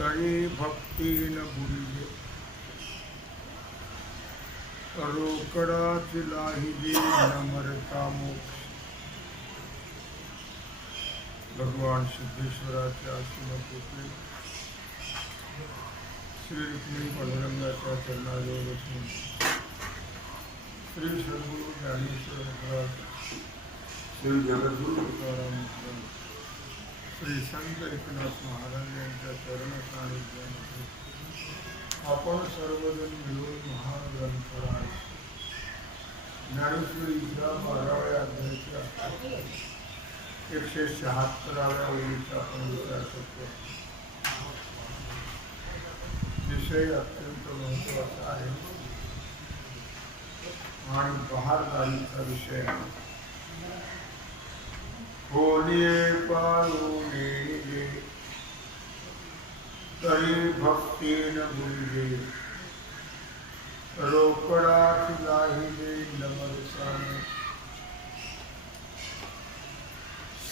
तरी भक्ती न भुलिजे रोकडाची लाहिजे न मरता मोक्ष. भगवान सिद्धेश्वराच्या आश्रमात श्री रुक्मिणी पांडुरंगाच्या चरणाजवळ बसून श्री सद्गुरू ज्ञानेश्वर महाराज, श्री जगद्गुरू तुकाराम महाराज, श्री संत एकनाथ महाराज यांच्या चरण सानिध्यामध्ये आपण सर्वजण मिळून महाग्रंथराज ज्ञानेश्वरीच्या 12व्या अध्यायाच्या 176व्या ओळीचा आपण विचार करतो. विषय अत्यंत महत्त्वाचा आहे आणि बहारदारीचा विषय आहे. होलिये पाळूने निजे तरी भक्ती न भुलिजे रोकडाची लाहिजे न मरता.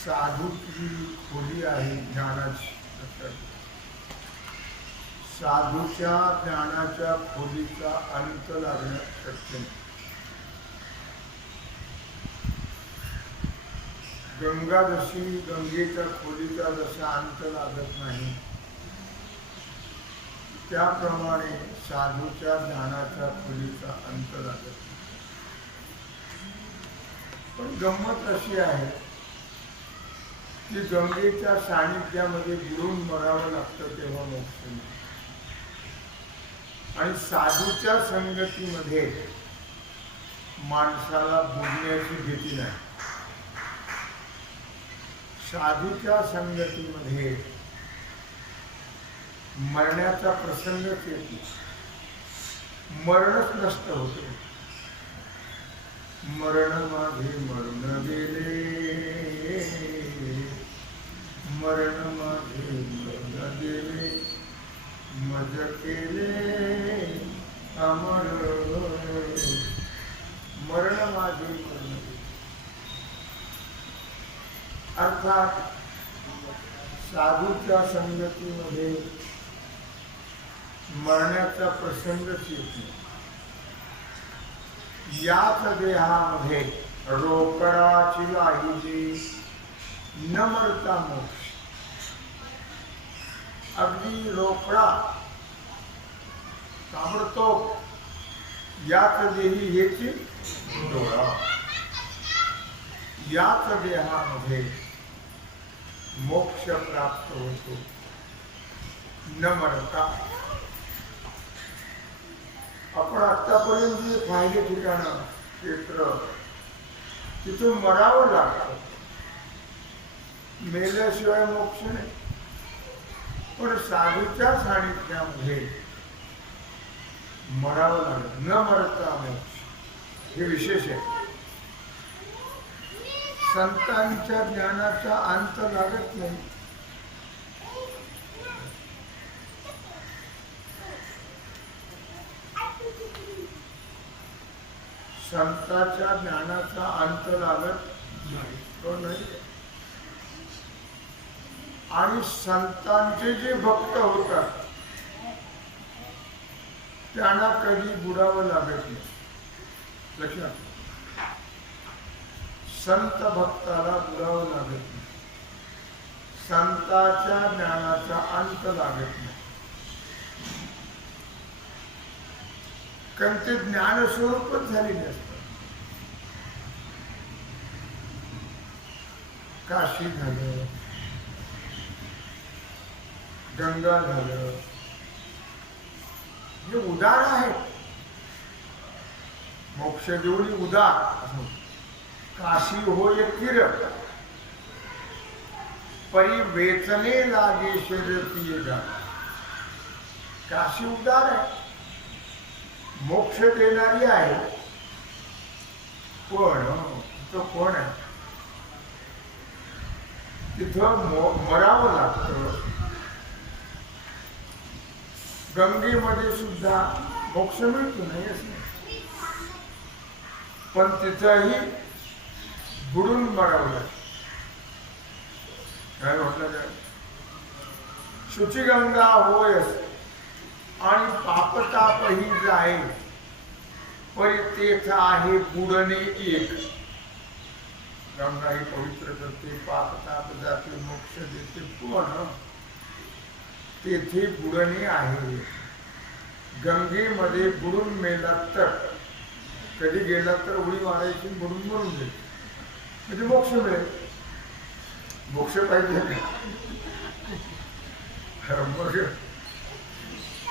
साधूची खोली आहे ज्ञानाची. साधूच्या ज्ञानाच्या खोलीचा अंत लागणं शक्य नाही. गंगा जशी गंगेच्या खोलीचा जसा अंत लागत नाही त्याप्रमाणे साधूच्या ज्ञानाच्या खोलीचा अंत लागत नाही. पण गंमत अशी आहे की गंगेच्या सानिध्यामध्ये बुडून मरावं लागतं तेव्हा मोक्ष मिळतो आणि साधूच्या संगतीमध्ये माणसाला बुडण्याची भीती नाही. साधूच्या संगतीमध्ये मरण्याचा प्रसंगच येत नाही. मरणच नष्ट होते. मरण माझे मरण गेले, मरण माझे मरण गेले, मज केले अमर. मरण माझे मरण गेले अर्थात साधूच्या संगतीमध्ये मरण्याचा प्रसंगच येत नाही. याच देहामध्ये रोकडाची लाहिजे न मरता मोक्ष. अगदी रोकडा ताबडतोब याच देही हेची डोळा. याच देहामध्ये मोक्ष प्राप्त होतो न मरता. आपण आतापर्यंत जे पाहिले ठिकाणं क्षेत्र तिथून मरावं लागतं. मेल्याशिवाय मोक्ष नाही. पण साधूच्या सानिध्यामध्ये मरावं लागत न मरता मोक्ष. हे विशेष आहे. संतांच्या ज्ञानाचा अंत लागत नाही. संतांच्या ज्ञानाचा अंत लागत नाही. आणि संतांचे जे भक्त होतात त्यांना कधी बुडावं लागत नाही. लक्षात. संत भक्ताला बुडावं लागत नाही. संताच्या ज्ञानाचा अंत लागत नाही, कारण ते ज्ञानस्वरूपच झालेले असतात. काशी झालं, गंगा झालं, हे उदार आहे. मोक्ष देऊळी उदार, काशी होय किर परी वेचने लागे शरीर जा. काशी उदार आहे, मोक्ष देणारी आहे, पण तो कोण आहे? तिथं मरावं लागतं. गंगेमध्ये सुद्धा मोक्ष मिळतो नाही असं, पण तिथंही बुडून मरावं लागतं. काय म्हटलं काय? शुचिगंगा होयस आणि पापतापही जाय, परी तेथ आहे बुडणे एक. गंगा ही पवित्र करते, पापताप जाते, मोक्ष देते, पण तेथे बुडणे आहे. गंगेमध्ये बुडून मेला तर, कधी गेला तर उडी मारायची, बुडून मरून जाईल, म्हणजे मोक्ष मिळेल. मोक्ष पाहिजे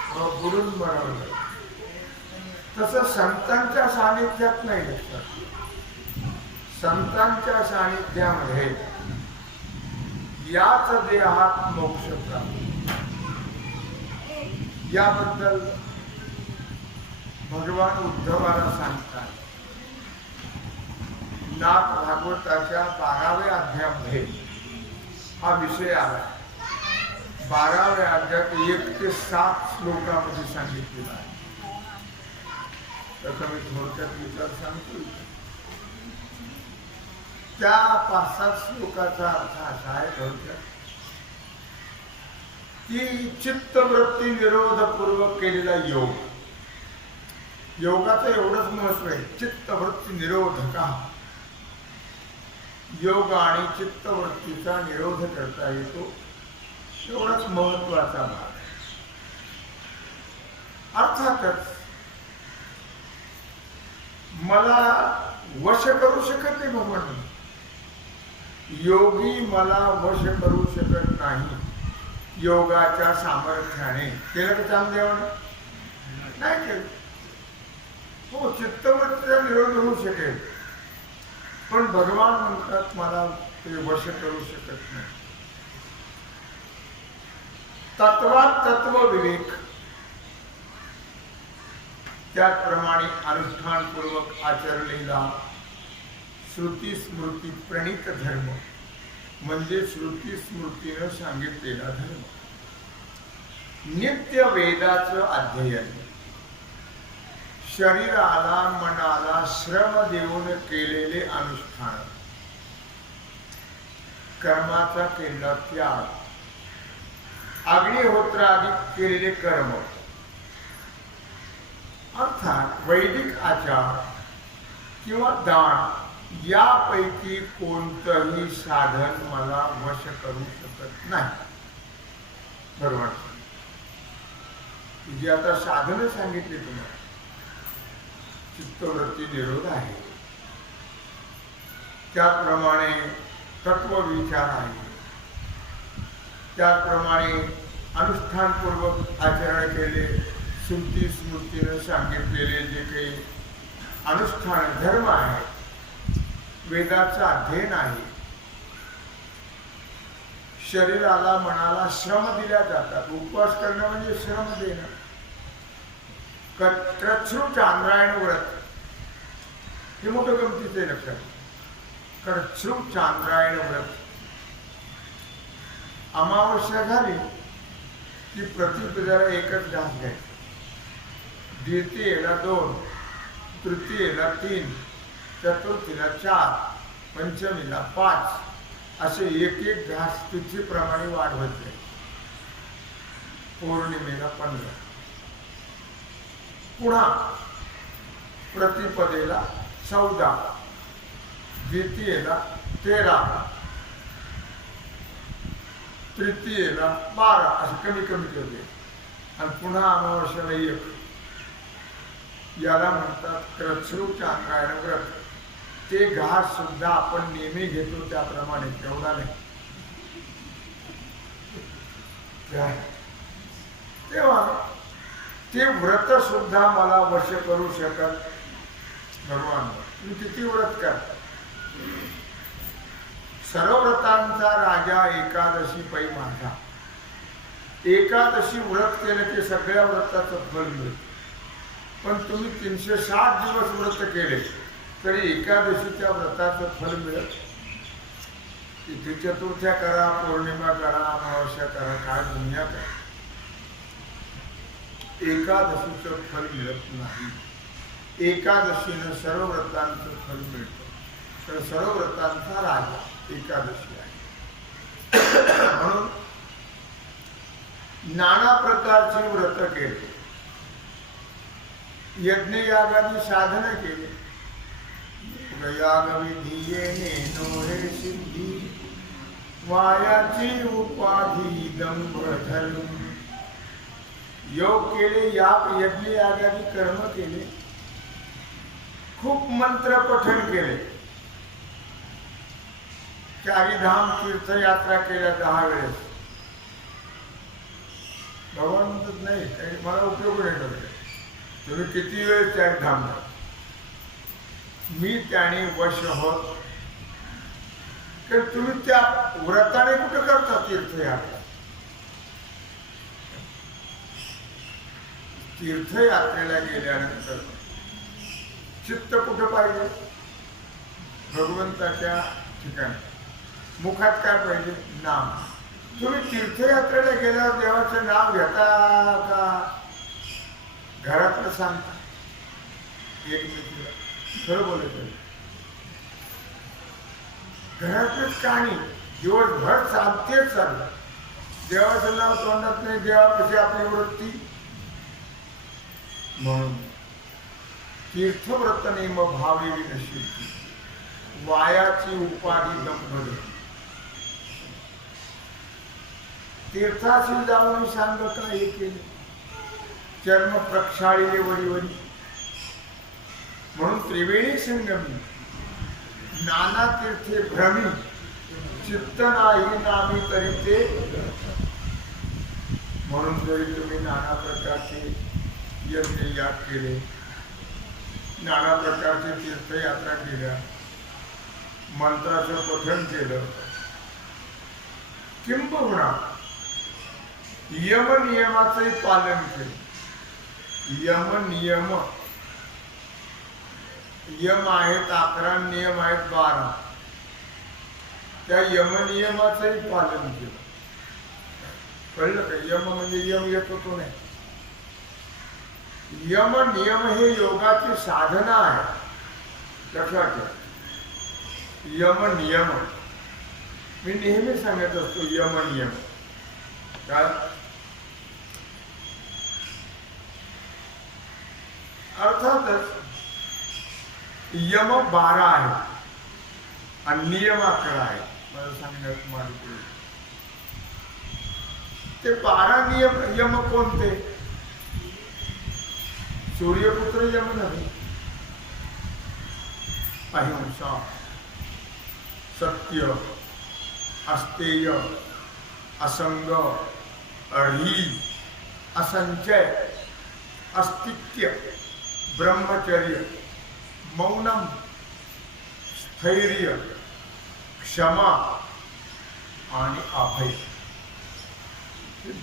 मग बुडून मरावं लागेल. तसं संतांच्या सानिध्यात नाही लक्षात. संतांच्या सानिध्यामध्ये याच देहात मोक्ष प्राप्त. याबद्दल भगवान उद्धवाला सांगतात. नाथ भागवताच्या 12व्या अध्यायामध्ये हा विषय आला. 12व्या अध्यायात 1 ते 7 श्लोकामध्ये सांगितलेला आहे. तर मी थोडक्यात विचार सांगतो. त्या 5-7 श्लोकाचा अर्थ असा आहे थोडक्यात, की चित्तवृत्ती निरोधपूर्वक केलेला योग. योगाचं एवढंच महत्व आहे, चित्तवृत्ती निरोधका. योग आणि चित्तवृत्तीचा निरोध करता येतो, एवढाच महत्वाचा भाग. अर्थातच मला वश करू शकत नाही भगवान. योगी मला वश करू शकत नाही. योगाच्या सामर्थ्याने केलं तर चांगलं नाही केलं. हो, चित्तवृत्तीचा निरोध होऊ शकेल, पण भगवान म्हणतात मला ते वश करू शकत नाही. तत्वात तत्व विवेक. त्याचप्रमाणे अनुष्ठानपूर्वक आचरलेला श्रुती स्मृती प्रणित धर्म म्हणजे श्रुती स्मृतीनं सांगितलेला धर्म. नित्य वेदाचं अध्ययन, शरीराला मनाला श्रम देऊन केलेले अनुष्ठान, कर्माचा केलेला त्याग, अग्निहोत्रादी केलेले कर्म, अर्थात वैदिक आचार किंवा दान यापैकी कोणतंही साधन मला वश करू शकत नाही. बरोबर. जी आता साधनं सांगितली तुम्हाला, चित्तवृत्ती निरोध आहे, त्याप्रमाणे तत्वविचार आहे, त्याप्रमाणे अनुष्ठानपूर्वक आचरण केले, श्रुती स्मृतीनं सांगितलेले जे काही अनुष्ठान धर्म आहे, वेदाचं अध्ययन आहे, शरीराला मनाला श्रम दिल्या जातात. उपवास करणं म्हणजे श्रम देणं. कर्तृ चांद्रायण व्रत हे मोठं गमतीचं आहे लक्षात. कर्तृ चांद्रायण व्रत. अमावस्या झाली की प्रतिपदाला 1च घास घ्यायचा, द्वितीयेला 2, तृतीयेला 3, चतुर्थीला 4, पंचमीला 5 असे 1-1 घास तिथीप्रमाणे वाढवत जाईल. पौर्णिमेला 15, पुन्हा प्रतिपदेला 14, द्वितीयेला 13, तृतीयेला 12 असे कमी कमी ठेवले आणि पुन्हा अमावस्याला 1. याला म्हणतात क्रत्सुचांद्रायण व्रत. ते घास सुद्धा आपण नेहमी घेतो त्याप्रमाणे, तेवढा नाही. तेव्हा ते व्रत सुद्धा मला वश करू शकत भगवान. तुम्ही किती व्रत करा. सर्व व्रतांचा राजा एकादशी पै माझा. एकादशी व्रत केलं की सगळ्या व्रताचं फल मिळतं. पण तुम्ही 360 दिवस व्रत केले तरी एकादशीच्या व्रताचं फल मिळत. तिथे चतुर्थ्या करा, पौर्णिमा करा, अमावस्या करा, काय दुनिया करा, एकादशीचं फल मिळत नाही. एकादशीनं सर्व व्रतांचं फल मिळतं. तर सर्व व्रतांचा राजा एकादशी आहे. म्हणून नाना प्रकारची व्रत केली, यज्ञयागादी साधन केले. यागविधीयेने नोहे सिद्धी, वायाची उपाधी दंभ धरून. योग केले, यज्ञ यागादी कर्म केले, खूप मंत्र पठण केले, चारीधाम तीर्थयात्रा केल्या 10 वेळेस. भगवान म्हणतात नाही काही मला उपयोग नाही करते. तुम्ही किती वेळ चारीधाम जा, मी त्याने वश होत. तर तुम्ही त्या व्रताने कुठं करता तीर्थयात्रा? तीर्थयात्रेला गेल्यानंतर चित्त कुठं पाहिजे? भगवंताच्या ठिकाणी. मुखात काय पाहिजे? नाम. तुम्ही तीर्थयात्रेला गेल्यावर देवाचं नाव घेता का घरातलं सांगता? एकमेकीला खरं बोलायचं. घरातलीच कहाणी दिवसभर चालतेच चाललं. देवाचं नाव तोंडात नाही, देवापाशी आपली वृत्ती. म्हणून तीर्थव्रत नेम भावी विनशिद्धी, वायाची उपाधी दंभ. तीर्थाशी जाऊन सांग काय केले, चर्म प्रक्षाळीले वरीवरी. म्हणून त्रिवेणी संगमी नाना तीर्थे भ्रमी, चित्त नाही नामी तरी ते. म्हणून जरी तुम्ही नाना प्रकारचे यज्ञ याग केले, नाना प्रकारचे तीर्थयात्रा केल्या, मंत्राचं पठण केलं, किंबहुना यम नियमाचंही पालन केलं. यम नियम, यम आहेत 11, नियम आहेत 12. त्या यम नियमाचंही पालन केलं. कळलं का? यम म्हणजे यम येत होतो नाही. यम नियम हे योगाची साधना आहे. लक्षात ठेवा. यम नियम मी नेहमी सांगत असतो. यम नियम काय? अर्थातच यम 12 आहे आणि नियम 11 आहे. मला सांगण्यात माहिती ते 12 नियम. यम कोणते? सूर्यपुत्र यम नव्हे. अहिंसा, सत्य, अस्तेय, असंग, अढी, असंचय, अस्तिक्य, ब्रह्मचर्य, मौनम, स्थैर्य, क्षमा आणि अभय.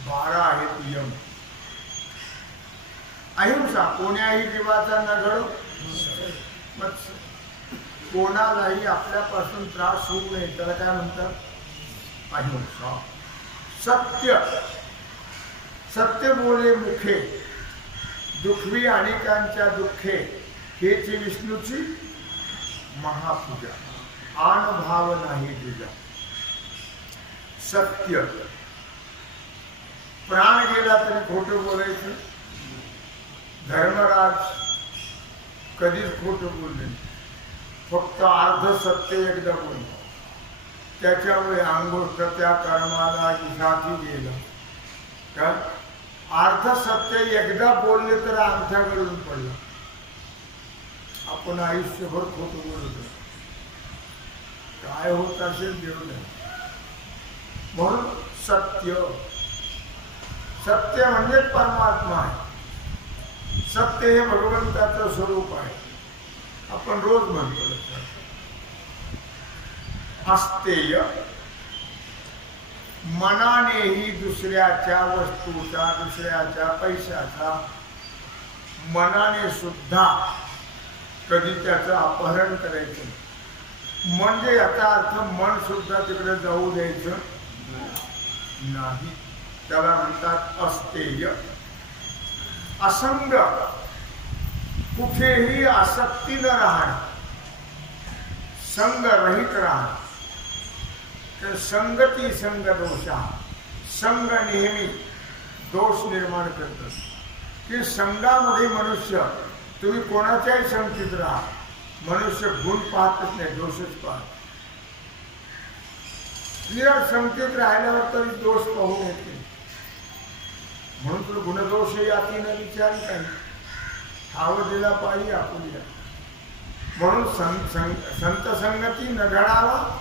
12 आहेत यम. अहिंसा, कोण्याही जीवाचा न घडो मत्स्य. कोणालाही आपल्यापासून त्रास होऊ नये त्याला काय म्हणतात? अहिंसा. सत्य, सत्य बोले मुखे, दुःखवी अनेकांच्या दुःखे, हेच विष्णूची महापूजा. आन भाव नाही तुझा. सत्य, प्राण गेला तरी खोटं बोलायचं. धर्मराज कधीच खोटं बोलले, फक्त अर्ध सत्य एकदा बोलले. त्याच्यामुळे अंगोष्ठ त्या कर्माला साथी गेला. का अर्ध सत्य एकदा बोलले तर अंगठ्यावरून पडलं. आपण आयुष्यभर खोटं बोलतो. काय होत असेल देव नाही. म्हणून सत्य, सत्य म्हणजे परमात्मा आहे. सत्य हे भगवंताचं स्वरूप आहे. आपण रोज म्हणतो. अस्तेय, मनानेही दुसऱ्याच्या वस्तूचा, दुसऱ्याच्या पैशाचा मनाने सुद्धा कधी त्याचं अपहरण करायचं. म्हणजे याचा अर्थ मन सुद्धा तिकडे जाऊ द्यायचं नाही. त्याला म्हणतात अस्तेय. असंग, कुठेही आसक्ती न राहणं, संग रहित राहणं. तर संगती संग दोषा, संग नेहमी दोष निर्माण करतात. की संघामध्ये मनुष्य, तुम्ही कोणाच्याही संगतीत राहा, मनुष्य गुण पाहतच नाही, दोषच पाहत. निराळ संगतीत राहिल्यावर तरी दोष पाहून येते. म्हणून तुला गुणदोषही आती न विचार काही, ठाव दिला पाहिजे आपुल्या. म्हणून संत संगती न घडावा,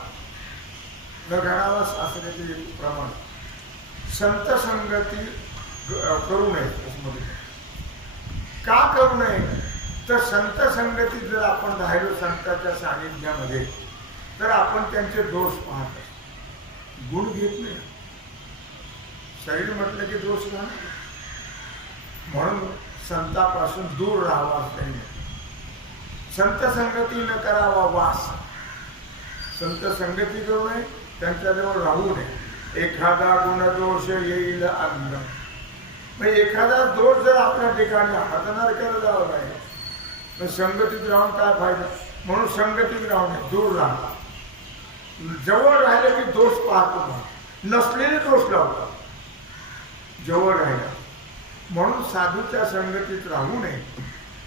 न घडावा असण्याचे प्रमाण. संत संगती करू नये. का करू नये तर संत संगती जर आपण राहिलो संतांच्या सानिध्यामध्ये तर आपण त्यांचे दोष पाहत असतो, गुण घेत नाही. शरीर म्हटलं की दोष नाही. म्हणून संतापासून दूर राहावा नाही. संत संगती न करावा वास. संत संगती करू नये, त्यांच्याजवळ राहू नये. एखादा गुणदोष येईल अंग. म्हणजे एखादा दोष जर आपल्या ठिकाणी हाताणार केला जावं लागेल तर संगतीत राहून काय फायदा. म्हणून संगतीत राहू नये, दूर राहा. जवळ राहिले की दोष पाहतो, नसलेले दोष लावतो जवळ राहिला. म्हणून साधूच्या संगतीत राहू नये.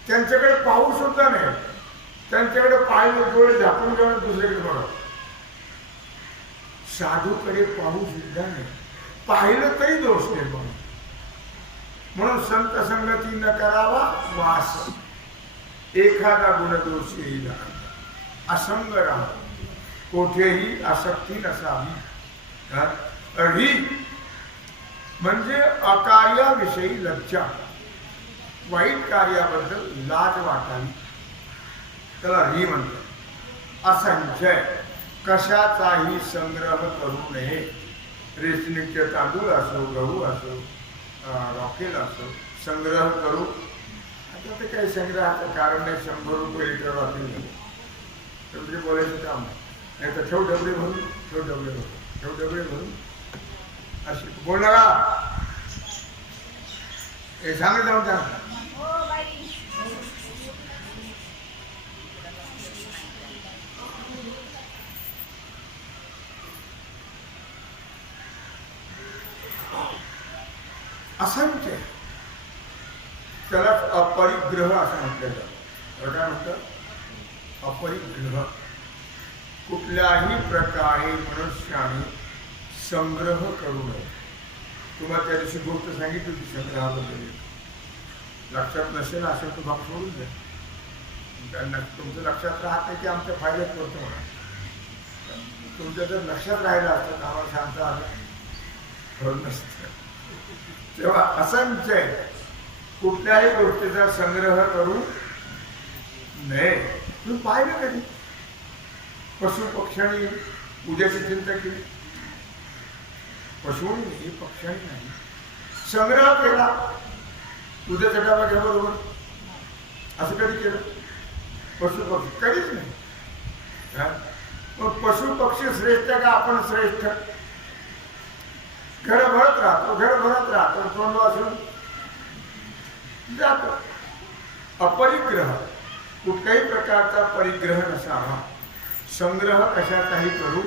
त्यांच्याकडे पाहू सुद्धा नाही. त्यांच्याकडे पाहिलं डोळे झाकून घेऊन दुसरीकडे बघा. साधूकडे पाहू सुद्धा नाही. पाहिलं तरी दोष निर्माण. म्हणून संत संगती न करावा वास. एखादा गुणदोष येईल. असंग राहा, कोठेही आसक्ती नसावी. अढी म्हणजे अकार्याविषयी लज्जा, वाईट कार्याबद्दल लाज वाटावी, त्याला री म्हणतात. असंचय, कशाचाही संग्रह करू नये. रेशनिकचे तांदूळ असो, गहू असो, रॉकेल असो, संग्रह करू. आता ते काही संग्रहाचं कारण नाही. 100 रुपये लिटर रॉकेल म्हणजे बोलायचं काम नाही. तर ठेव डबडे भरून, ठेव डबडे भरून, ठेव डबडे भरून अशी बोलणारा हे सांगत जाऊन त्या. असंख्य, त्याला अपरिग्रह असं म्हटलं जातं. काय म्हणतं? अपरिग्रह. कुठल्याही प्रकारे मनुष्याने संग्रह करू नये. तुम्हाला त्या दिवशी गोष्ट सांगितली होती संग्रहाबद्दल. लक्षात नसेल असं तो भाग सोडून द्या. त्यांना तुमचं लक्षात राहत नाही की आमच्या फायद्यात करतो म्हणा. तुमच्या जर लक्षात राहिलं असतं तर आम्हाला शांत आलं नसतं. तेव्हा असंख्य कुठल्याही गोष्टीचा संग्रह करू नये. तुम्ही पाहिलं कधी पशु पक्ष्यांनी उद्याची चिंता केली? पशुनी नाही, पक्ष्यांनी नाही. संग्रह केला, उद्याचा डबा घ्या बरोबर. असं कधी केलं? पशु पक्षी कधीच नाही. मग पशु पक्षी श्रेष्ठ का आपण श्रेष्ठ? घर भरत राहतो, तोंड वाचून जातो. अपरिग्रह, कुठल्याही प्रकारचा परिग्रह नसावा. संग्रह कशाचाही करू,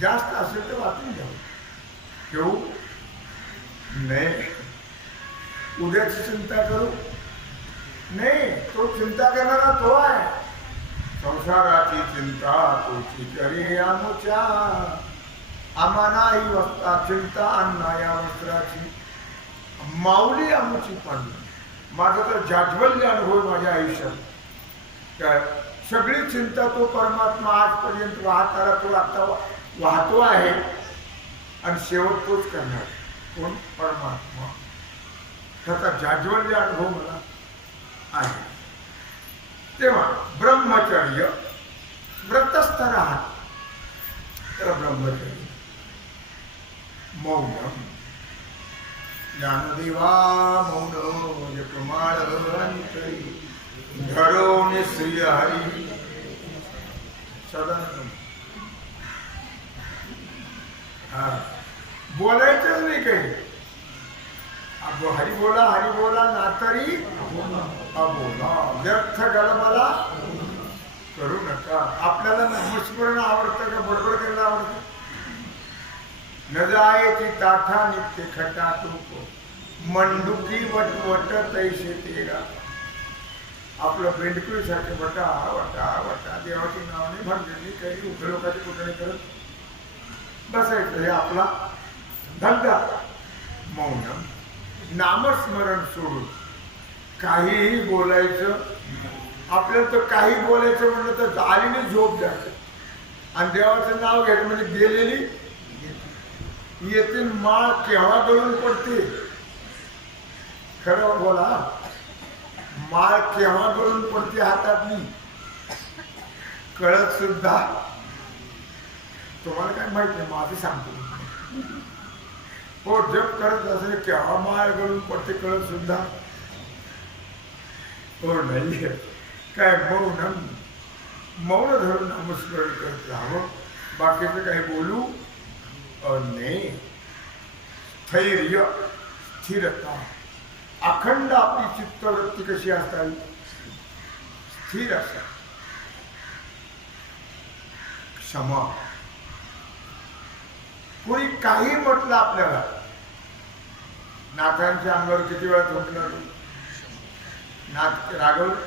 जास्त असेल तर वाचून घ्यावं, ठेवू नये. उद्याची चिंता करू नाही. तो चिंता करणारा तो आहे. संसाराची चिंता तुझी करी आमुच्या, आम्हानाही वस्ता चिंता अन्ना या वस्त्राची, माऊली आमुची पण माझं तर जाज्वल्य अनुभव माझ्या आयुष्यात. काय सगळी चिंता तो परमात्मा आजपर्यंत वाहत आला, तो आता वाहतो आहे आणि शेवट तोच करणार. कोण? परमात्मा. त्याचा जाज्वल्य अनुभव मला आहे. तेव्हा ब्रह्मचर्य व्रतस्थ राहा, तर ब्रह्मचर्य. मौन ज्ञानदेवा मौन प्रमाण अंतरी धरो श्री हरी सदानंद. बोलायचंच नाही काही. हरी बोला ना तरी अबोला. व्यर्थ गलबला करू नका. आपल्याला नामस्मरण आवडतं का बडबड करायला आवडतं? न जायची ताठा नित्य खटा तूप, मंडुकी वटवट तैसे तेरा. आपलं बेंडकुळी सारखे वटा वटा वटा देवाची नावाने भरलेली काही उपयोगाची कुठे करत बसायचं, हे आपला धंदा. मौन नामस्मरण सोडून काहीही बोलायचं. आपल्याला तर काही बोलायचं म्हणलं तर आलीने झोप द्यायचं आणि देवाचं नाव घ्यायचं म्हणजे गेलेली येते. माळ केव्हा गळून पडते? खरं बोला, माळ केव्हा गळून पडते हातातली कळत सुद्धा. तुम्हाला काय माहित नाही, माझं सांगतो. हो, जप करत असेल केव्हा माळ गळून पडते कळत सुद्धा. हो नाही काय. मौन धरून नामस्मरण करत राहावं, बाकीचं काही बोलू नाही. स्थैर्य स्थिरता, अखंड आपली चित्तवृत्ती कशी असावी? स्थिर असा. क्षमा. कोणी काही म्हटलं आपल्याला, नाथांच्या अंगावर किती वेळा झोपला नाथ रागवलं.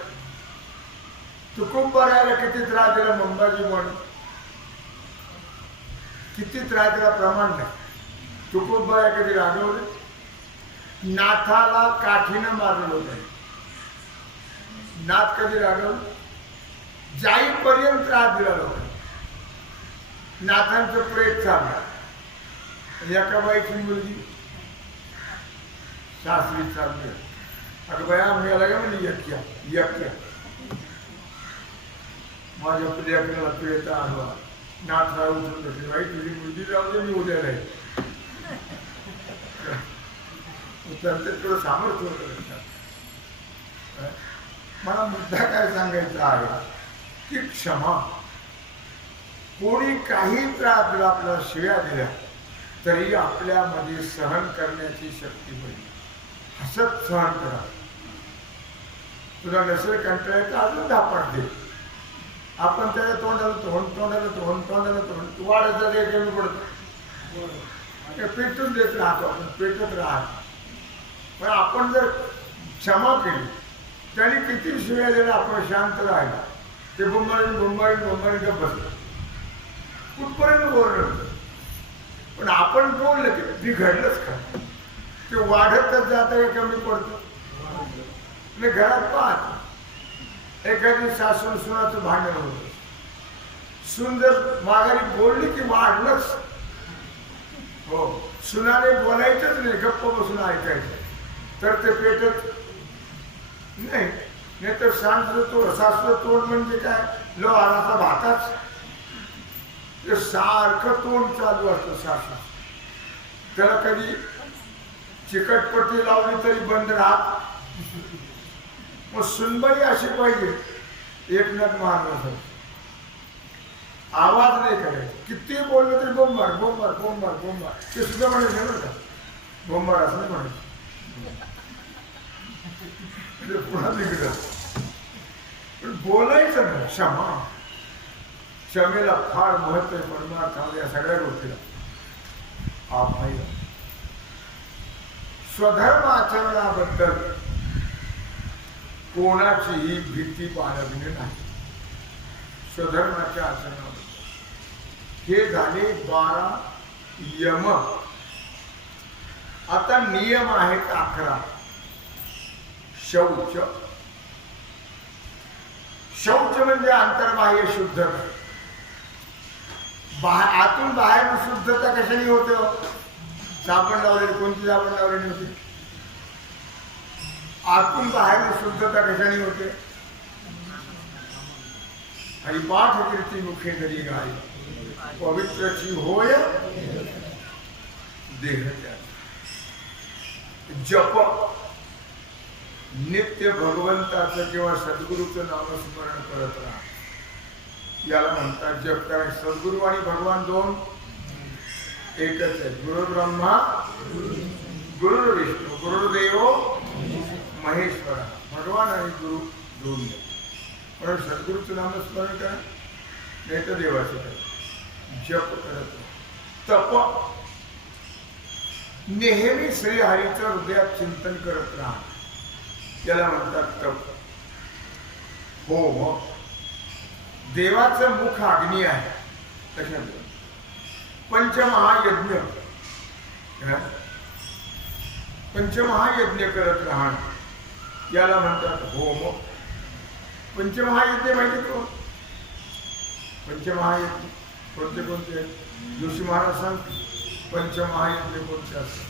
तुकोबारायला किती त्रास दिला मंबाजी म्हणून, किती त्रास दिला प्रमाण नाही. तुकोबाया कधी रागवले? नाथाला काठीनं मारलं होतं. नाथ कधी रागवलं? जाईपर्यंत त्रास दिला लोक. नाथांचं प्रेत चाललं. एका बाईची मुलगी सासरी चालली. अगं बाया मेला का म्हणजे यक्या माझ्या लेकराला प्रेत आणला. नाथ राहून होते, बाई तुझी मुलगी जाऊ दे, मी उद्या राहील. त्यांचं थोडं सामर्थ्य होतं. मला मुद्दा काय सांगायचा आहे की क्षमा. कोणी काही त्रास दिला, आपल्याला शिव्या दिल्या, तरी आपल्यामध्ये सहन करण्याची शक्ती पाहिजे. हसत सहन करा. तुला नसेल कंटाळा तर अजून धापट दे. आपण त्याच्या तोंडाला तोंड वाढत जाते, कमी पडतो. पेटून देत राहतो आपण, पेटत राहतो. पण आपण जर क्षमा केली, त्याने किती शिव्या दिल्या, आपण शांत राहिला, ते बुंबाळी गप बसलं. कुठपर्यंत ओरडलं. पण आपण बोललं की बिघडलंच का? ते वाढतच जातं का कमी पडतं? मी घरात पाहत एखादी सासून सुनाचं भांडण होतं. सून जर माघारी बोलली की वाढलंच. हो, सुनाने बोलायचंच नाही, गप्प बसून ऐकायचं, तर ते पेटत नाही. नाही तर सासूचं तोंड म्हणजे काय? लो आलाचा भाताच. ते सारखं तोंड चालू असतं सासू. त्याला कधी चिकटपट्टी लावली तरी बंद राहत. मग सुनबाई अशी पाहिजे, एक नग मारण्यासाठी आवाज नाही करायचा. किती बोललं तरी बोंबार बोंबार बोंबार बोंबार. ते सुद्धा म्हणायचं बरं का, बोंबार असं नाही म्हणायचं. पुन्हा निघलं. पण बोलायचं ना. क्षमा. क्षमेला फार महत्व आहे परमार्थामध्ये, या सगळ्या गोष्टीला. आपण स्वधर्म आचरणाबद्दल कोणाचीही भीती बाळगणे नाही. स्वधर्माच्या आचरणाबद्दल. हे झाले 12 यम. आता नियम आहेत 11. शौच. शौच म्हणजे अंतर्बाह्य शुद्धता. आतून बाहेर शुद्धता कशाने होते? साबण लावलेली. कोणती साबण लावलेली होती? आतून बाहेर शुद्धता कशाने होते? हरिपाठ कीर्ती मुखे धरी गाय पवित्रची होय देह. जप. नित्य भगवंताचं किंवा सद्गुरूचं नामस्मरण करत राहा. याला म्हणतात जप. कारण सद्गुरू आणि भगवान दोन एकच आहे. गुरु ब्रह्मा गुरु विष्णू गुरुदेव महेश्वरा. भगवान आणि गुरु दोन. म्हणून सद्गुरूचं नामस्मरण करा, नाही तर देवाचं करा. जप करत. तप. नेहमी श्रीहरीचं हृदयात चिंतन करत राहा. त्याला म्हणतात तप. हो. देवाचं मुख अग्नी आहे. कशात? पंचमहायज्ञ. पंचमहायज्ञ करत राहणं याला म्हणतात होम. पंचमहायज्ञ माहिती कोण? पंचमहायज्ञ कोणते कोणते? जोशी महाराज सांगते पंचमहायज्ञ कोणते असतात.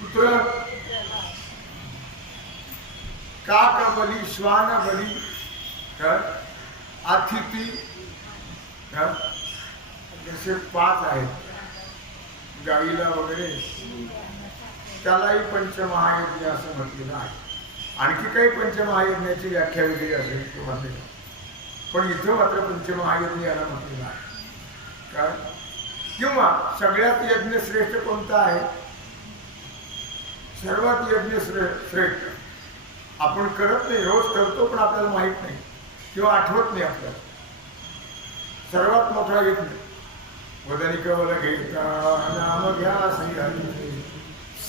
पुत्र काक बली, श्वान बली, अतिथी, जसे 5 आहेत. गाईला वगैरे त्यालाही पंचमहायज्ञ असं म्हटलेलं आहे. आणखी काही पंचमहायज्ञाची व्याख्या वेगळी असेल तो मात्र, पण इथं मात्र पंचमहायज्ञ याला म्हटलेलं आहे. काय? किंवा सगळ्यात यज्ञ श्रेष्ठ कोणता आहे? सर्वात यज्ञ श्रेष्ठ आपण करत नाही, रोज करतो पण आपल्याला माहित नाही किंवा आठवत नाही आपल्याला. सर्वात मोठा यज्ञ वदनी कवल घेता नाम घ्या श्रीहरी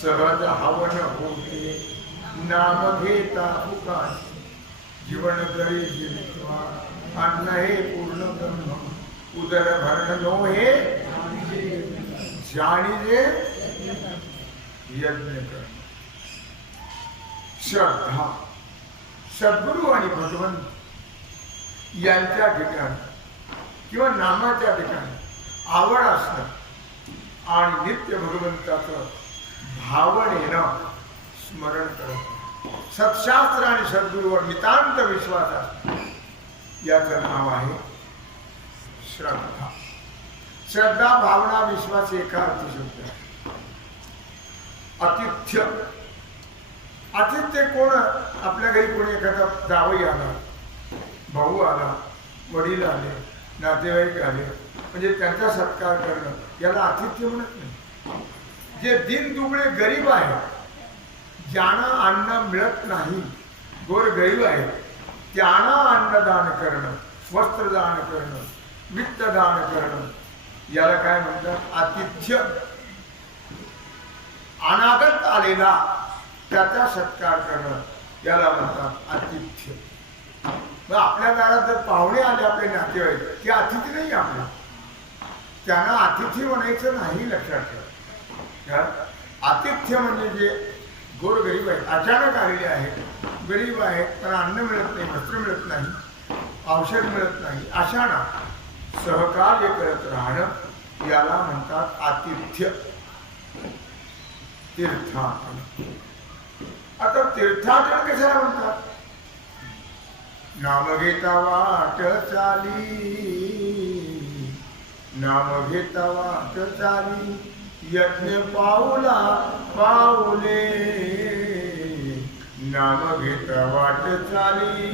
सहज हवन होते नाम घेता पुकार जीवन करी जीवित्वा अन्न हे पूर्ण ब्रह्म उदर भरण नो हे जाणीजे यज्ञ कर. श्रद्धा. सद्गुरू आणि भगवंत यांच्या ठिकाणी किंवा नामाच्या ठिकाणी आवड असणं आणि नित्य भगवंताचं भावनेनं स्मरण करत सत्शास्त्र आणि सद्गुरूवर नितांत विश्वास असतो. याचं नाव आहे श्रद्धा. श्रद्धा, भावना, विश्वास एका अर्थी शब्द आहे. आतिथ्य. आतिथ्य कोण? आपल्या घरी कोणी एखादा जावई आला, भाऊ आला, वडील आले, नातेवाईक आले, म्हणजे त्यांचा सत्कार करणं याला आतिथ्य म्हणत नाही. जे दिन दुबळे गरीब आहेत, ज्यांना अन्न मिळत नाही, गोर गरीब आहेत, त्यांना अन्नदान करणं, वस्त्रदान करणं, वित्तदान करणं याला काय म्हणतात? आतिथ्य. अनागत आलेला त्याचा सत्कार करणं याला म्हणतात आतिथ्य. मग आपल्या दारात जर पाहुणे आले, आपले नातेवाईक, ते अतिथी नाही आपले, त्यांना अतिथी म्हणायचं नाही. लक्षात ठेवा. आतिथ्य म्हणजे जे गोरगरीब आहेत, अचानक आलेले आहेत, गरीब आहेत, त्यांना अन्न मिळत नाही, वस्त्र मिळत नाही, औषध मिळत नाही, अशांना सहकार्य करत राहणं याला म्हणतात आतिथ्य. तीर्थाटन. आता तीर्थाटन कशाला म्हणतात? नाम घेता वाट चाली, नाम घेता वाट चाली, यज्ञ पाऊला पाऊले, नाम घेता वाट चाली.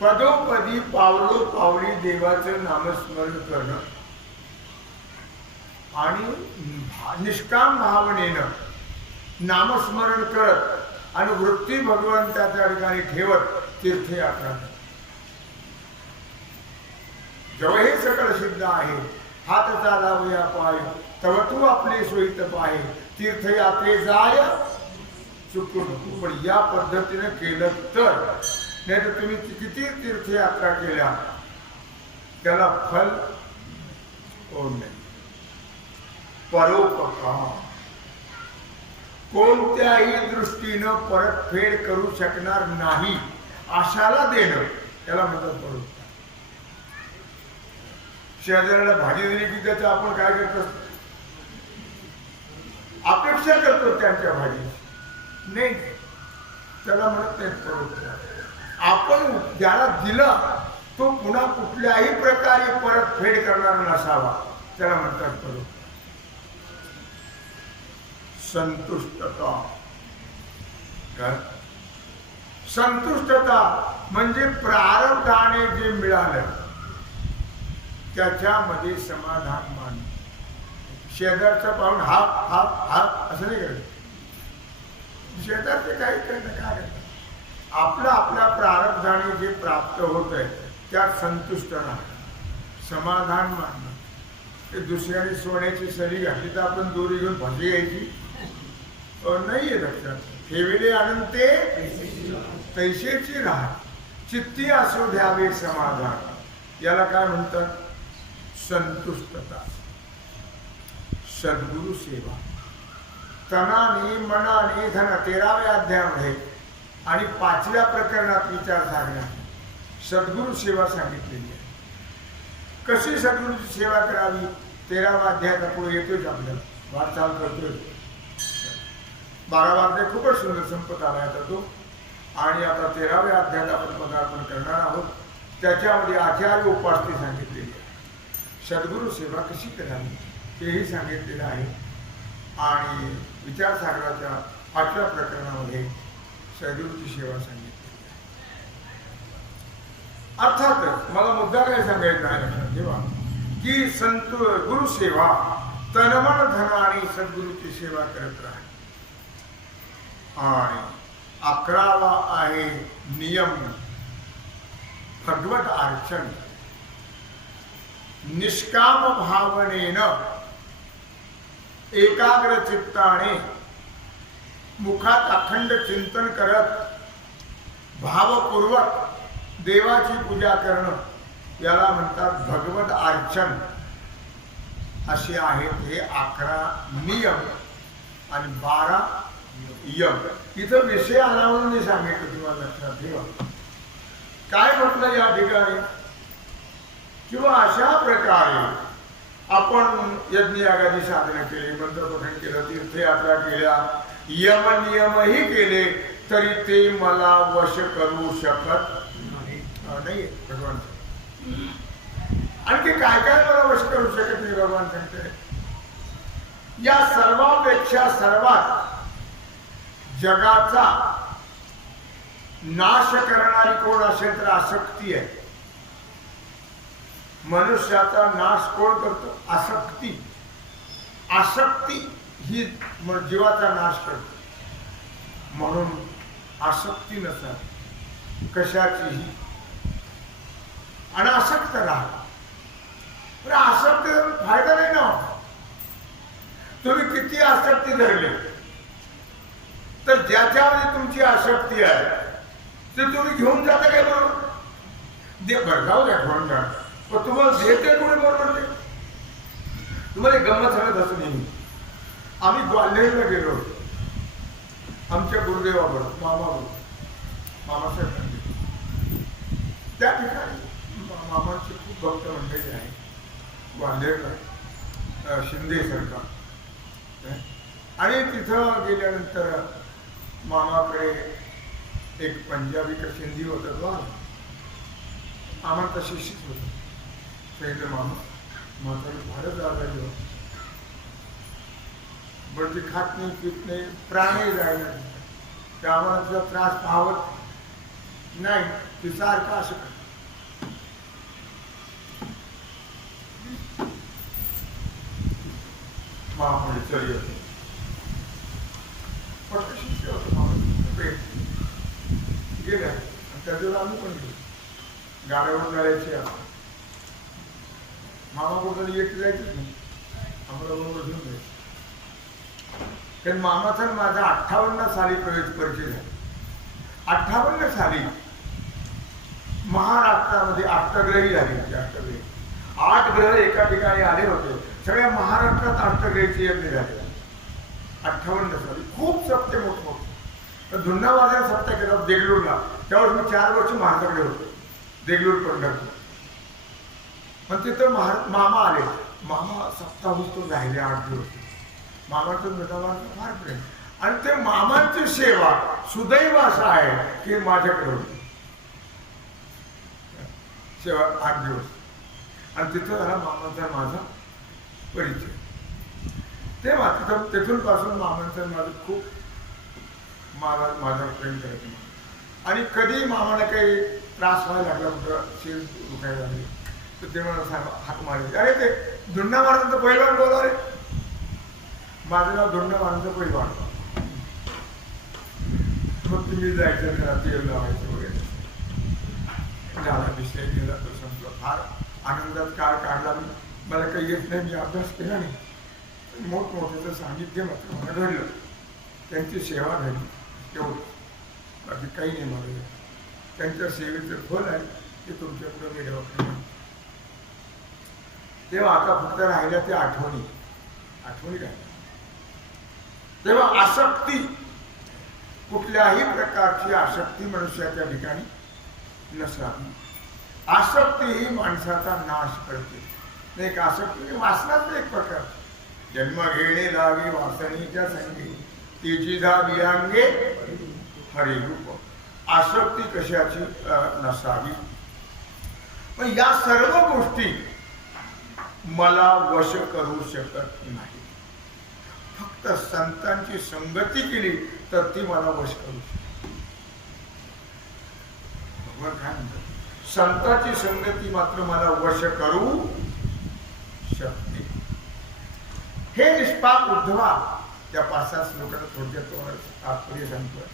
पदोपदी पावलो पावली देवाचं नामस्मरण करणं आणि निष्काम भावनेनं नामस्मरण करत आणि वृत्ती भगवंताच्या ठिकाणी ठेवत तीर्थयात्रा. जेव्हा हे सकळ सिद्ध आहे, हात चालावया पाय तव तू आपले सोयीत पाहे, तीर्थयात्रे जाय चुकू नको. पण या पद्धतीने केलं तर, नाही तर तुम्ही किती तीर्थयात्रा केल्या त्याला फल नाही. परोपकार कोणत्याही दृष्टीनं परतफेड करू शकणार नाही अशाला देणं त्याला म्हणतात परोपकार. शेजाऱ्याला भाजी दिली की त्याचं आपण काय करतो, अपेक्षा करतो त्यांच्या भाजी नाही, त्याला म्हणत नाही परोपकार. आपण ज्याला दिलं तो पुन्हा कुठल्याही प्रकारे परतफेड करणार नसावा त्याला म्हणतात परोपकार. संतुष्टता, संतुष्टता म्हणजे प्रारब्धाने जे मिळालं त्याच्यामध्ये समाधान मानणं. शेजारचा पाहून हा हा हा असं नाही करत. शेजारचे काही करणं काय करतात, आपलं आपल्या प्रारब्धाने जे प्राप्त होत आहे त्यात संतुष्ट राहणं, समाधान मानणं. ते दुसऱ्याने सोन्याची सरी घातली तर आपण दोरी घेऊन भाजी घ्यायची नाहीये. लक्षात ठेविले अनंते तैसेची राह, चित्ती असो द्यावे समाधान. याला काय म्हणतात, संतुष्टता. सद्गुरु सेवा तनाने मनाने धन 13व्या अध्यायामध्ये आणि 5व्या प्रकरणात विचार सांगण्यात सद्गुरु सेवा सांगितलेली आहे. कशी सद्गुरूची सेवा करावी 13व्या अध्यायाचा पुढे येतोच, आपल्याला वाटचाल करतोय. 12वा अध्याय खूपच सुंदर संपत आला तो, आणि आता 13व्या अध्यायात आपण पदार्पण करणार आहोत. त्याच्यामध्ये आचार्य उपासने सांगितलेली आहे. सद्गुरु सेवा कशी करावी तेही सांगितलेलं आहे. आणि विचारसागराच्या 5व्या प्रकरणामध्ये सद्गुरूची सेवा सांगितलेली आहे. अर्थातच मला मुद्दा काय सांगायचा आहे लक्षात ठेवा की गुरु सेवा तनमन धन आणि सद्गुरूची सेवा करत राहा. आणि 11वा आहे नियम भगवत अर्चन. निष्काम भावनेनं एकाग्र चित्ताने मुखात अखंड चिंतन करत भावपूर्वक देवाची पूजा करणं याला म्हणतात भगवत अर्चन. असे आहेत हे 11 नियम आणि 12 यम. इथं विषय आला म्हणून मी सांगितलं, तुम्हाला लक्षात ठेवा. काय म्हटलं या ठिकाणी, किंवा अशा प्रकारे आपण यज्ञ यागाची साधना केली, मंत्रपठण केलं, तीर्थयात्रा केल्या, यम नियमही केले, तरी ते मला वश करू शकत नाही भगवान. आणखी काय काय मला वश करू शकत नाही भगवान सांगते. या सर्वापेक्षा सर्वात जगाचा नाश करणारी कोण असेल तर आसक्ती आहे. मनुष्याचा नाश कोण करतो, आसक्ती. आसक्ती ही जीवाचा नाश करते. म्हणून आसक्ती नसावी कशाचीही, आणि आसक्त राहा. पण आसक्ती फायदा नाही ना. तुम्ही किती आसक्ती धरले तर ज्याच्यामध्ये तुमची आसक्ती आहे ते तुम्ही घेऊन जाता काय बरोबर, दे भरगाव द्या घेऊन जा. पण तुम्हाला देते कोणी बरोबर ते. तुम्हाला गंमत सांगत असं नेहमी. आम्ही ग्वाल्हेरला गेलो होतो आमच्या गुरुदेवाबरोबर, मामासाहेब मंदिर. त्या ठिकाणी मामाची खूप भक्त मंडळी आहे ग्वाल्हेरला, शिंदे सरकार. आणि तिथं गेल्यानंतर मामाकडे एक पंजाबी का सिंधी होता तो आम्हाला शिक्षित होता. सांगितलं मामा माझं भारत आला जेव्हा बरं, ती खात नाही पीत नाही, प्राणी जायला ते आम्हाला तुझा त्रास पाहत नाही, ती सारखं असं कर. मामा चल येतो शिष्य होतो मामा गेल्या. त्याच्यावर आम्ही पण गेलो गाड्यावरून जायची. मामा कुठं येत जायचंच नाही, आम्हाला बरोबर घेऊन जायचं. कारण मामाचा माझा 58 साली परिचय झाला. 58 साली महाराष्ट्रामध्ये अष्टग्रही झाली होती. अष्टग्रही 8 ग्रह एका ठिकाणी आले होते. सगळ्या महाराष्ट्रात अष्टग्रहीचे यज्ञ झाले. 58 साली खूप सत्य मोठमोठं धुंडावाद्याने सत्य केलं देगलूरला. त्यावेळेस मी 4 वर्ष महाराष्ट्राकडे होतो, देगलूर पंढरपूर. पण तिथं मामा आले. मामा 27 राहिले 8 दिवस. मामाचं धुंडावाद्याचं फार प्रेम आणि ते मामांची सेवा सुदैव असा आहे की माझ्याकडे होती सेवा 8 दिवस. आणि तिथं झाला मामांचा माझा परिचय. तेव्हा तिथून पासून मामांचा माझं खूप माझा प्रेम करायचं. आणि कधी मामाला काही त्रास व्हायला लागला, कुठं शिर दुखायला लागले तर ते मला हाक मारायचे, अरे ते धुंडा महाराजांचं पहिलवान बोला रे. माझं नाव धुंडा महाराजांचं पहिलवान. मग तुम्ही जायचं त्याला तेल लावायचं वगैरे झाला. विषय गेला तो संपला. फार आनंदात काळ काढला मी. मला काही येत नाही, मी अभ्यास केला नाही. मोठमोठ्याचं सानिध्य मात्र मला घडलं, त्यांची सेवा घडली तेवढं, बाकी काही नाही. मला त्यांच्या सेवेचं फल आहे ते तुमच्या पुढे गेल्यावर. तेव्हा आता फक्त राहिल्या त्या आठवणी राहिल्या. तेव्हा आसक्ती, कुठल्याही प्रकारची आसक्ती मनुष्याच्या ठिकाणी नसावी. आसक्ती ही माणसाचा नाश करते. नाही का? आसक्ती वासनाचा एक प्रकार. जन्म घेणे लागे वासनीच्या संगी, तिची धावी अंगे हरिरूप. आसक्ती कशाची नसावी. पण या सर्व गोष्टी मला वश करू शकत नाही. फक्त संतांची संगती केली तर ती मला वश करू शकते. भगवान काय म्हणतात? संतांची संगती मात्र मला वश करू शकते. हे निष्पाप उद्धवा, त्या 5-6 श्लोकांना थोडक्यात तात्पर्य सांगतोय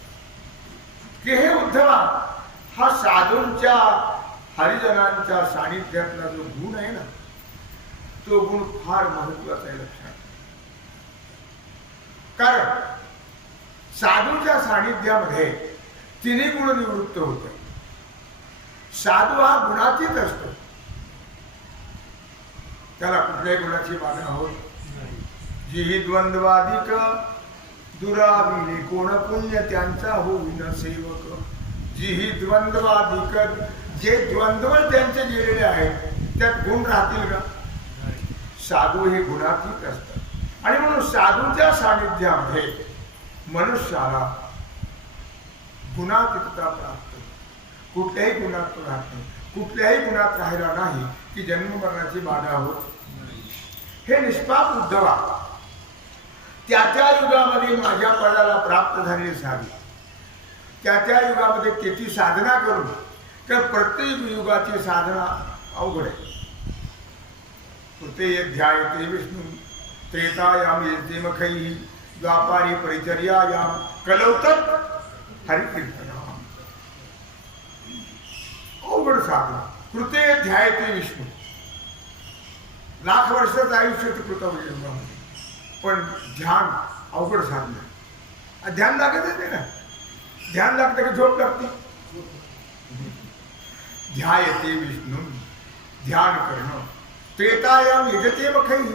की हे उद्धवा, हा साधूंच्या हरिजनांच्या सानिध्यातला जो गुण आहे ना, तो गुण फार महत्वाचा आहे. लक्षात. कारण साधूच्या सानिध्यामध्ये 3 गुण निवृत्त होते. साधू हा गुणातीत असतो, त्याला कुठल्याही गुणाची बाधा होत. जी द्वंद्वाधिक दुराविले कोण पुण्य त्यांचा होईन सेवक. जी द्वंद्वाधिक, जे द्वंद्व त्यांचे गेलेले आहेत त्यात गुण राहतील का? साधू हे गुणातीत असतात. आणि म्हणून साधूच्या सानिध्यामध्ये मनुष्याला गुणातीतता प्राप्त. कुठल्याही गुणात राहत नाही. कुठल्याही गुणात राहिला नाही की जन्म मरणाची बाधा होत. हे निष्पाप उद्धवा, त्या युगामध्ये माझ्या पदाला प्राप्त झालेली साधी, त्या युगामध्ये त्याची साधना करून, तर प्रत्येक युगाची साधना अवघड आहे. ते ध्यायते विष्णू त्रेतायाम येते मखई द्वापारी परिचर्यायाम कलौतक हरिकीर्तन. अवघड साधना. कृते ध्यायते विष्णू. लाख वर्षाचं आयुष्य ते कृत होईल, पण ध्यान अवघड साधना. ध्यान लागतच नाही ना. ध्यान लागतं की झोप लागते? ध्यायते विष्णू, ध्यान करणं. त्रेतायाम यजते मखई.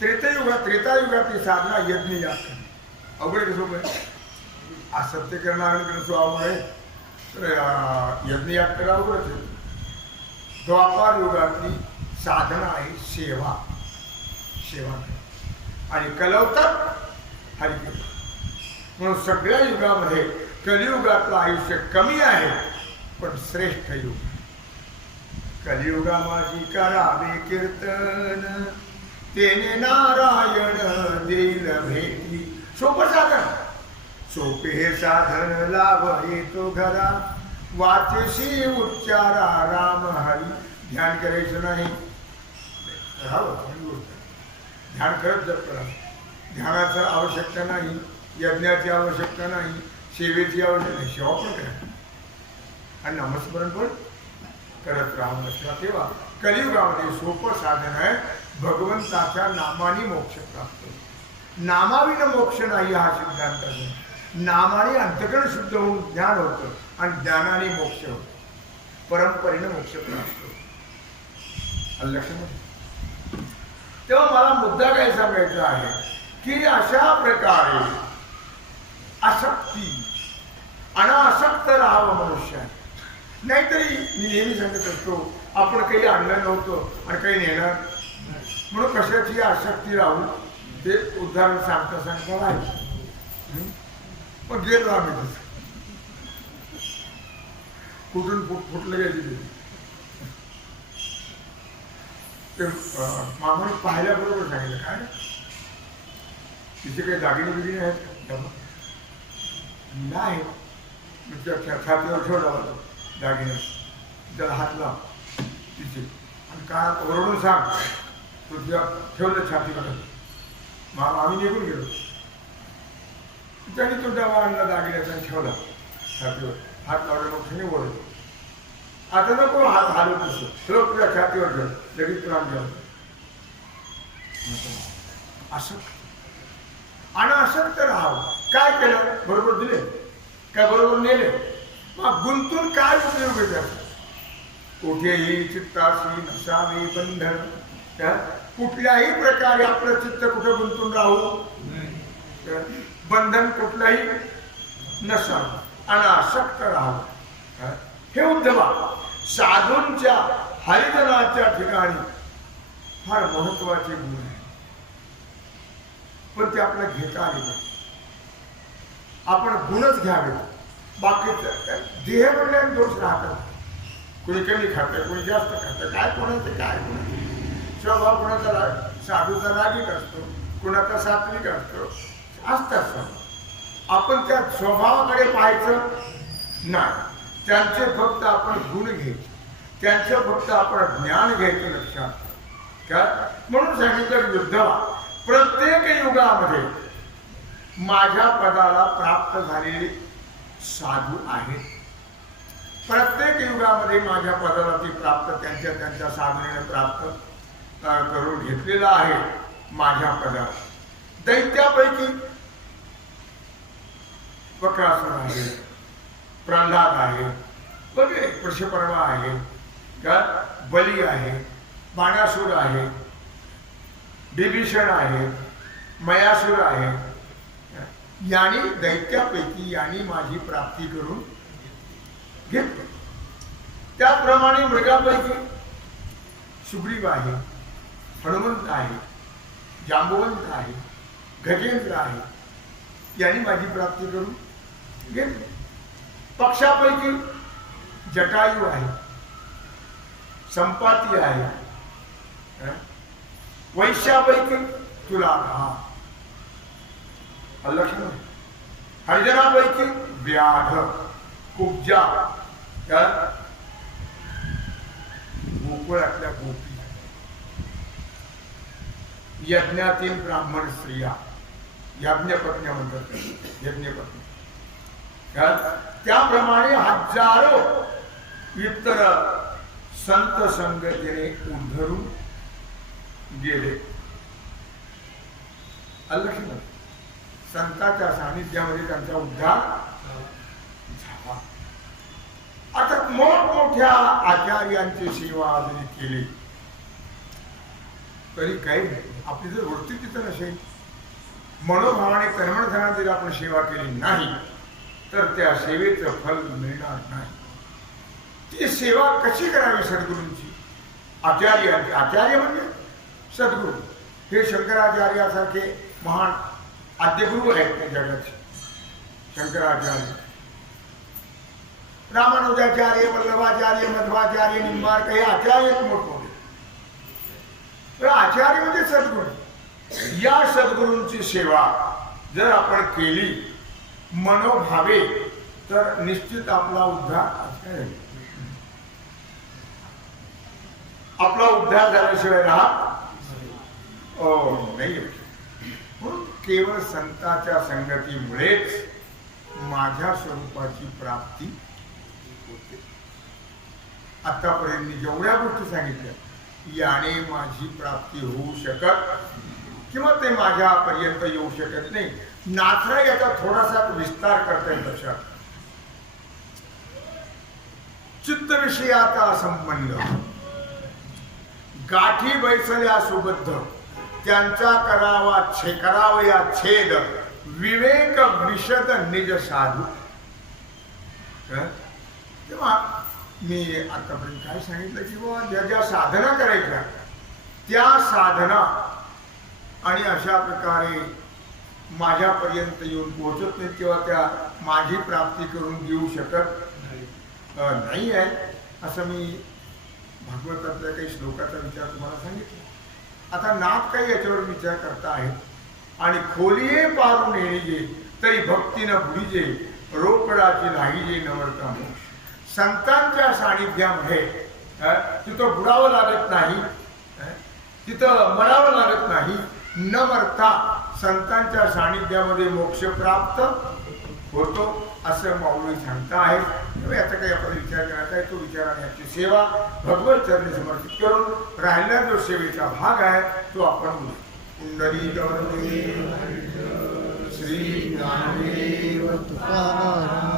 त्रेतायुगातली साधना यज्ञ याग. अवघड कसं आहे? असत्य करणार स्वभाव आहे तर यज्ञ याग करा अवघडच आहे. द्वापार युगातली साधना आहे सेवा. आणि कलौतक हरिकीर्तन. म्हणून सगळ्या युगामध्ये कलियुगातलं आयुष्य कमी आहे, पण श्रेष्ठ युग. कलियुगा माझी करावे कीर्तन, तेने नारायण देईल भेटी. सोपं साधन. सोपे हे साधन लाभ येतो घरा, वाचशी उच्चारा राम हरी. ध्यान करायचं नाही, ध्यान करत जप करा. ध्यानाची आवश्यकता नाही, यज्ञाची आवश्यकता नाही, सेवेची आवश्यकता नाही. सेवा पण करा आणि नामस्मरण पण करत राहा. लक्षात ठेवा, कलियुगामध्ये सोपं साधन आहे भगवंताच्या नामाने मोक्ष प्राप्त. नामाविना मोक्ष नाही हा सिद्धांत आहे. नामाने अंतकरण शुद्ध होऊन ज्ञान होतं आणि ज्ञानाने मोक्ष होतं. परंपरेने मोक्ष प्राप्त होतो. लक्षात. तेव्हा मला मुद्दा काय सांगायचा आहे की अशा प्रकारे आसक्ती अनासक्त राहावं मनुष्य. नाहीतरी मी नेहमी सांगत असतो आपण काही आणलं नव्हतं आणि काही नेणार म्हणून कशाची आसक्ती राहू ते उदाहरण सांगता सांगता आहे. पण गेलो आम्ही तसं कुठून फुटलं गेली ते मामाने पाहिल्याबरोबर सांगितलं काय तिथे काही दागिने बिगिने आहेत नाही. छातीवर ठेवला होता दागिने त्याला हात लाव तिथे आणि का ओरडून सांग तुझ्या ठेवलं छातीवर. आम्ही निघून गेलो. त्याने तो डबा आणला दागिन्याचा ठेवला छातीवर हात लावला मोठ्याने ओरडलो. आता नको हात हालू तसं ठेव तुझ्या छातीवर ठेव लगेच तुला ठेव. असं आणि असं तर राहावं. काय केलं बरोबर दिले काय बरोबर नेले मग गुंतून काय उपयोग आहे. कुठेही चित्ताशी नसावे बंधन. कुठल्याही प्रकारे आपलं चित्त कुठं गुंतून राहू बंधन कुठलंही नसावं अनासक्त राहावं. हे उद्धवा साधूंच्या हरिजनाच्या ठिकाणी फार महत्वाचे गुण आहे पण ते आपल्याला घेता आले नाही. आपण गुणच घ्यावे. बाकीचं देह म्हणल्याने दोष राहतात. कोणी कमी खातं कोणी जास्त खातं काय कोणाचं काय कोणाचं स्वभाव कोणाचा साधूचा रागिक असतो कोणाचा सात्विक असतो असतात. आपण त्या स्वभावाकडे पाहायचं नाही. त्यांचे फक्त आपण गुण घ्यायचे त्यांचं फक्त आपण ज्ञान घ्यायचं लक्षात काय. म्हणून सांगितलं युद्धवा प्रत्येक युगामध्ये माझ्या पदाला प्राप्त झालेले साधू आहेत. प्रत्येक युगामध्ये माझ्या पदाला ते प्राप्त त्यांच्या त्यांच्या साधनेने प्राप्त करून घेतलेला आहे. माझ्या पदाला दैत्यापैकी बकासूर आहे प्रल्हाद आहे वगैरे वृषपर्वा आहे का बली आहे बाणासूर आहे विभीषण आहे मयासूर आहे. यांनी दैत्यापैकी यांनी माझी प्राप्ती करून घेतली. त्याप्रमाणे मृगापैकी सुग्रीव आहे हनुमंत आहे जांबवंत आहे गजेंद्र आहे यांनी माझी प्राप्ती करून घेतली. पक्षापैकी जटायू आहे संपाती आहे वैश्यापैकी तुलाभा लक्ष्मण हरिजनापैकी व्याघ कुब्जा गोकुळातल्या गोपी यज्ञातील ब्राह्मण स्त्रिया यज्ञपत्न्या म्हणतात यज्ञपत्नी त्याप्रमाणे हजारो इतर संत संगतीने उद्धरून गेले. लक्ष्मण संतांच्या सानिध्यामध्ये त्यांचा उद्धार झाला. आता मोठमोठ्या आचार्यांची सेवा जरी केली तरी काही नाही. आपली जर वृत्ती तिथं नसेल मनोभावाने कर्मणधनाने जर आपण सेवा केली नाही तर त्या सेवेचं फल मिळणार नाही. ती सेवा कशी करावी सद्गुरूंची आचार्यांची. आचार्य म्हणजे सद्गुरू. हे शंकराचार्यासारखे महान आद्यगुरु आहेत त्या जगाचे. शंकराचार्य रामानुजाचार्य वल्लभाचार्य मध्वाचार्य निंबार्क हे आचार्य मोठमोठे. तर आचार्य म्हणजे सद्गुरू. या सद्गुरूंची सेवा जर आपण केली मनोभावे तर निश्चित आपला उद्धार आपला उद्धार झाल्याशिवाय नाही. केवळ संतांच्या संगतीमुळेच माझ्या स्वरूपाची प्राप्ती होते. आतापर्यंत जेवढ्या गोष्टी सांगितल्या याने माझी प्राप्ती होऊ शकत किंवा ते माझ्यापर्यंत येऊ शकत नाही. नाथरा याचा थोडासा विस्तार करता येईल लक्षात. चित्तविषयाचा संबंध, गाठी बैसल्या सुबद्ध, त्यांचा करावया छेद, विवेक विशद निज साधू. तेव्हा मी आतापर्यंत काय सांगितलं की बाबा ज्या ज्या साधना करायच्या त्या साधना आणि अशा प्रकारे माझ्यापर्यंत येऊन पोहोचत नाहीत किंवा त्या माझी प्राप्ती करून देऊ शकत नाही आहे, असं मी भागवतातल्या काही श्लोकाचा विचार तुम्हाला सांगितला. आता नाथ काही याच्यावर विचार करता आहेत आणि खोलिये पारून येणीजे तरी भक्तीनं बुडीजे, रोकडाची नाहीजे नवरता मोक्ष. संतांच्या सानिध्यामध्ये तिथं बुडावं लागत नाही, तिथं मरावं लागत नाही, न मरता संतांच्या सानिध्यामध्ये मोक्ष प्राप्त होतो असं माऊली सांगता आहे. याचा काही आपण विचार करायचा आहे, तो विचार आणि याची सेवा भगवत चरणी समर्पित करून राहिला जो सेवेचा भाग आहे तो आपण कुंडली श्री ज्ञानदेव तुकाराम